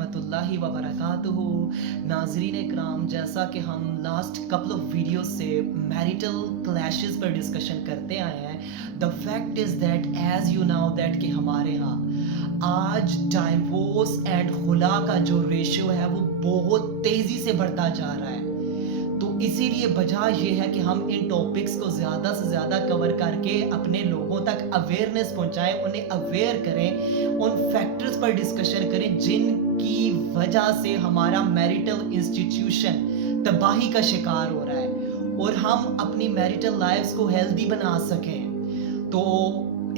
रहमतुल्लाहि व बरकातुहू। नाज़रीन इकराम, जैसा कि हम लास्ट कपल ऑफ वीडियो से मैरिटल क्लैशेस पर डिस्कशन करते आए हैं, the fact is that as you now that कि हमारे यहाँ आज डाइवोर्स एंड खुला का जो रेशियो है वो बहुत तेज़ी से बढ़ता जा रहा है। तो इसीलिए वजह ये है कि हम इन टॉपिक्स को ज़्यादा से ज़्यादा कवर करके अपने लोगों तक अवेयरनेस पहुंचाएं, उन्हें अवेयर करें, उन फैक्टर्स पर डिस्कशन करें जिनकी वजह से हमारा मैरिटल इंस्टीट्यूशन तबाही का शिकार हो रहा है और हम अपनी मैरिटल लाइफ्स को हेल्दी बना सकें। तो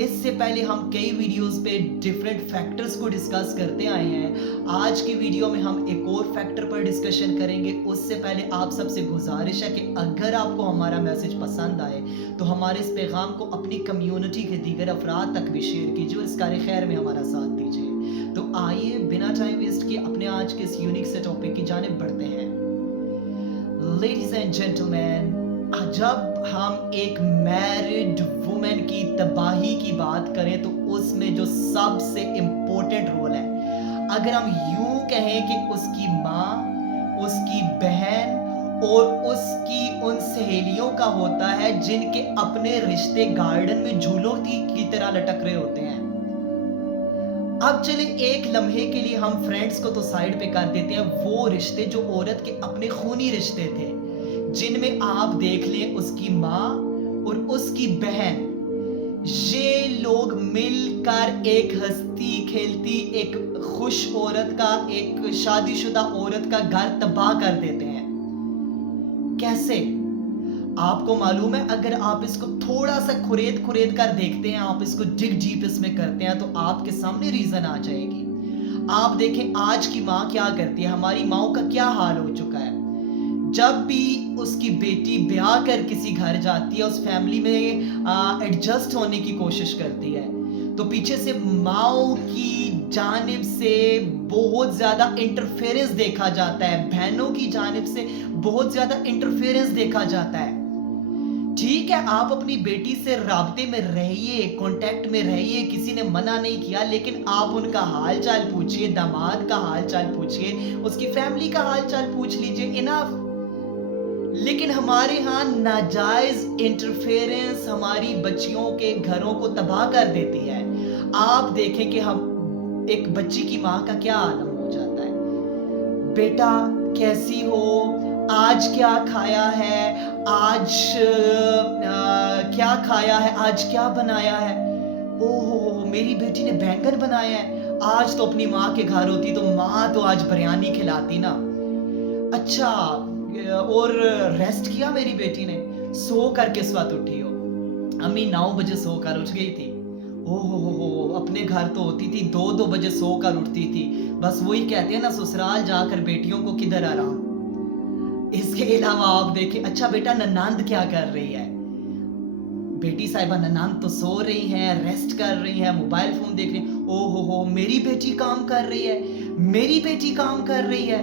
इससे पहले हम कई वीडियोस पे डिफरेंट फैक्टर्स को डिस्कस करते आए हैं। आज की वीडियो में हम एक और फैक्टर पर डिस्कशन करेंगे। उससे पहले आप सबसे गुजारिश है कि अगर आपको हमारा मैसेज पसंद आए तो हमारे इस पैगाम को अपनी कम्युनिटी के दीगर अफराद तक भी शेयर कीजिए और इस कार्य खैर में हमारा साथ दीजिए। तो आइए बिना टाइम वेस्ट किए अपने आज के इस यूनिक से टॉपिक की जानिब बढ़ते हैं। लेडीज एंड जेंटलमैन, जब हम एक मैरिड वुमेन की तबाही की बात करें तो उसमें जो सबसे इम्पोर्टेंट रोल है, अगर हम यूं कहें कि उसकी माँ, उसकी बहन और उसकी उन सहेलियों का होता है जिनके अपने रिश्ते गार्डन में झूलों की तरह लटक रहे होते हैं। अब चले एक लम्हे के लिए हम फ्रेंड्स को तो साइड पे कर देते हैं, वो रिश्ते जो औरत के अपने खूनी रिश्ते थे जिनमें आप देख लें उसकी माँ और उसकी बहन, ये लोग मिलकर एक हंसती खेलती एक खुश औरत का, एक शादीशुदा औरत का घर तबाह कर देते हैं। कैसे? आपको मालूम है, अगर आप इसको थोड़ा सा खुरेद कर देखते हैं, आप इसको डिग डीप इसमें करते हैं तो आपके सामने रीजन आ जाएगी। आप देखें आज की माँ क्या करती है, हमारी माओ का क्या हाल हो चुका है। जब भी उसकी बेटी ब्याह कर किसी घर जाती है, उस फैमिली में एडजस्ट होने की कोशिश करती है, तो पीछे से माओ की जानिब से बहुत ज्यादा इंटरफेरेंस देखा जाता है, बहनों की जानिब से बहुत ज्यादा इंटरफेरेंस देखा जाता है। ठीक है, आप अपनी बेटी से राब्ते में रहिए, कांटेक्ट में रहिए, किसी ने मना नहीं किया, लेकिन आप उनका हाल चाल पूछिए, दामाद का हाल चाल पूछिए, उसकी फैमिली का हाल चाल पूछ लीजिए, इनफ। लेकिन हमारे यहाँ नाजायज इंटरफेरेंस हमारी बच्चियों के घरों को तबाह कर देती है। आप देखें कि हम एक बच्ची की माँ का क्या आलम हो जाता है, बेटा कैसी हो, आज क्या खाया है, आज क्या खाया है, आज क्या बनाया है, ओहो मेरी बेटी ने बैंगन बनाया है, आज तो अपनी माँ के घर होती तो माँ तो आज बिरयानी खिलाती ना। अच्छा, और रेस्ट किया मेरी बेटी ने, सो करके इस वक्त उठी हो, अम्मी 9 बजे सो कर उठ गई थी, ओहो अपने घर तो होती थी 2 बजे सो कर उठती थी। बस वही कहते हैं ना, ससुराल जाकर बेटियों को किधर आराम। इसके अलावा आप देखें, अच्छा बेटा ननांद क्या कर रही है, बेटी साहिबा ननांद तो सो रही है, रेस्ट कर रही है, मोबाइल फोन देख रही है, ओहो मेरी बेटी काम कर रही है, मेरी बेटी काम कर रही है।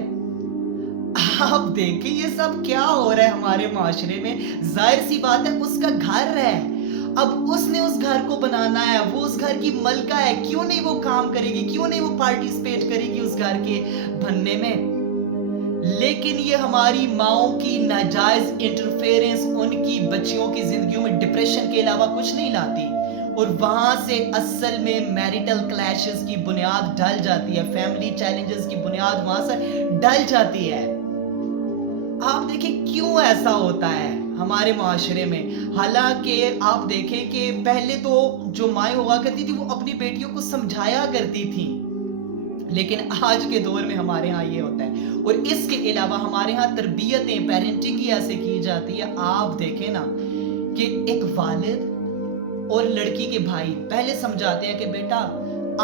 आप देखें ये सब क्या हो रहा है हमारे माशरे में। जाहिर सी बात है, उसका घर है, अब उसने उस घर को बनाना है, वो उस घर की मलका है, क्यों नहीं वो काम करेगी, क्यों नहीं वो पार्टिसिपेट करेगी उस घर के बनने में। लेकिन ये हमारी माओ की नाजायज इंटरफेरेंस उनकी बच्चियों की जिंदगियों में डिप्रेशन के अलावा कुछ नहीं लाती और वहां से असल में मैरिटल क्लैशेस की बुनियाद ढल जाती है, फैमिली चैलेंजेस की बुनियाद वहां से ढल जाती है। आप देखें क्यों ऐसा होता है हमारे माशरे में। हालांकि आप देखें कि पहले तो जो माएँ हुआ करती थी वो अपनी बेटियों को समझाया करती थी, लेकिन आज के दौर में हमारे यहाँ ये होता है। और इसके अलावा हमारे यहाँ तरबियतें, पेरेंटिंग ही ऐसे की जाती है। आप देखें ना कि एक वालिद और लड़की के भाई पहले समझाते हैं कि बेटा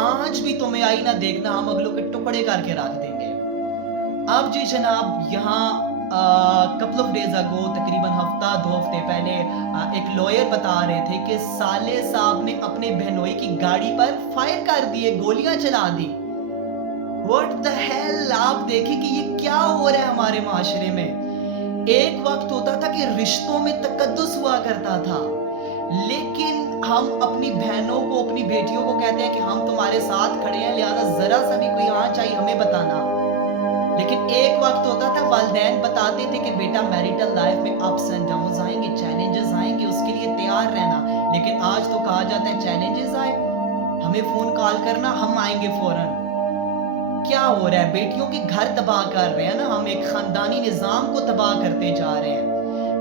आज भी तुम्हें आई ना देखना, हम अगलों के टुकड़े करके रख देंगे। अब जी जनाब, यहाँ कपल ऑफ डेज अगो, तकरीबन हफ्ता 2 हफ्ते पहले एक लॉयर बता रहे थे कि साले साहब ने अपने बहनोई की गाड़ी पर फायर कर दिए, गोलियां चला दी। What the hell. आप देखें कि ये क्या हो रहा है हमारे माशरे में। एक वक्त होता था कि रिश्तों में तकद्दुस हुआ करता था, लेकिन हम अपनी बहनों को, अपनी बेटियों को कहते हैं कि हम तुम्हारे साथ खड़े हैं, लिहाजा ज़रा सा भी कोई आँच आई हमें बताना। लेकिन एक वक़्त होता था वालिदैन बताते थे कि बेटा मैरिटल लाइफ़ में अप्स एंड डाउन्स आएँगे, चैलेंजेस आएँगे, उसके लिए तैयार रहना। लेकिन आज तो कहा जाता है चैलेंजेस आए, हमें फ़ोन कॉल करना, हम आएँगे फ़ौरन। क्या हो रहा है? बेटियों के घर तबाह कर रहे हैं ना हम, एक ख़ानदानी निज़ाम को तबाह करते जा रहे हैं।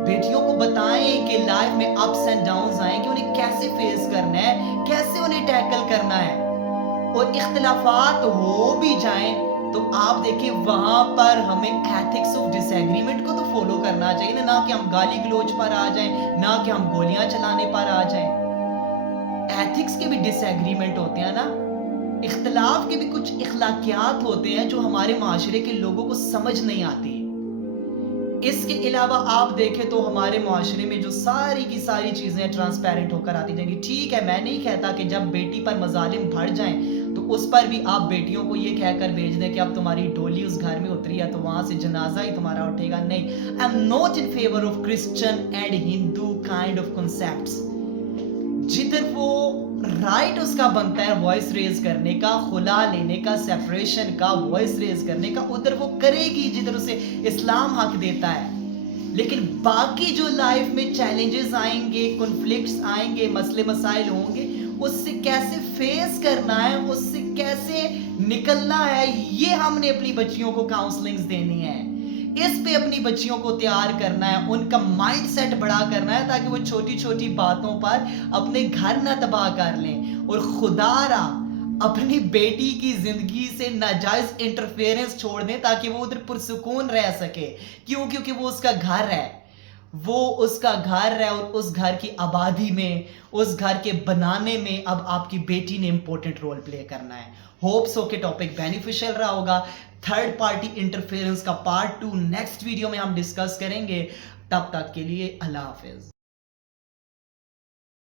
बेटियों को बताएँ कि लाइफ़ में अप्स एंड डाउन्स आएँगे, उन्हें कैसे फ़ेस करना है, कैसे उन्हें टैकल करना है। और इख्तिलाफ़ात हो भी जाएँ, तो आप देखिए वहाँ पर हमें एथिक्स ऑफ डिसएग्रीमेंट को तो फ़ॉलो करना चाहिए ना, ना कि हम गाली-गलौच पर आ जाएँ, ना कि हम गोलियाँ चलाने पर आ जाएँ। एथिक्स के भी डिसएग्रीमेंट होते हैं ना, इख्तिलाफ के भी कुछ इख्लाकियात होते हैं जो हमारे माशरे के लोगों को समझ नहीं आती। इसके अलावा आप देखें तो हमारे माशरे में जो सारी की सारी चीज़ें ट्रांसपेरेंट होकर आती जाएँगी। ठीक है, मैं नहीं कहता कि जब बेटी पर मज़ालिम बढ़ जाएँ, तो उस पर भी आप बेटियों को ये कहकर भेज दें कि अब तुम्हारी डोली उस घर में उतरी है, तो वहाँ से जनाज़ा ही तुम्हारा उठेगा। नहीं, I am not in favour of Christian and Hindu kind of concepts. जिधर वो राइट उसका बनता है वॉइस रेज करने का, खुला लेने का, सेपरेशन का, वॉइस रेज करने का, उधर वो करेगी जिधर उसे इस्लाम हक देता है। लेकिन बाकी जो लाइफ में चैलेंजेस आएंगे, कॉन्फ्लिक्ट्स आएंगे, मसले मसाइल होंगे, उससे कैसे फेस करना है, उससे कैसे निकलना है, ये हमने अपनी बच्चियों को काउंसलिंग्स देनी है। इस पे अपनी बच्चियों को तैयार करना है, उनका माइंडसेट बड़ा करना है, ताकि वो छोटी-छोटी बातों पर अपने घर ना तबाह कर लें और खुदारा अपनी बेटी की ज़िंदगी से नाजायज़ इंटरफेरेंस छोड़ दें, ताकि वो उधर पुरसुकून रह सके। क्यों? क्योंकि वो उसका घर है। वो उसका घर है और उस घर की आबादी में, उस घर के बनाने में अब आपकी बेटी ने इंपॉर्टेंट रोल प्ले करना है। होप सो कि टॉपिक बेनिफिशियल रहा होगा। थर्ड पार्टी इंटरफेरेंस का पार्ट 2 नेक्स्ट वीडियो में हम डिस्कस करेंगे। तब तक के लिए अल्लाह हाफ़िज़।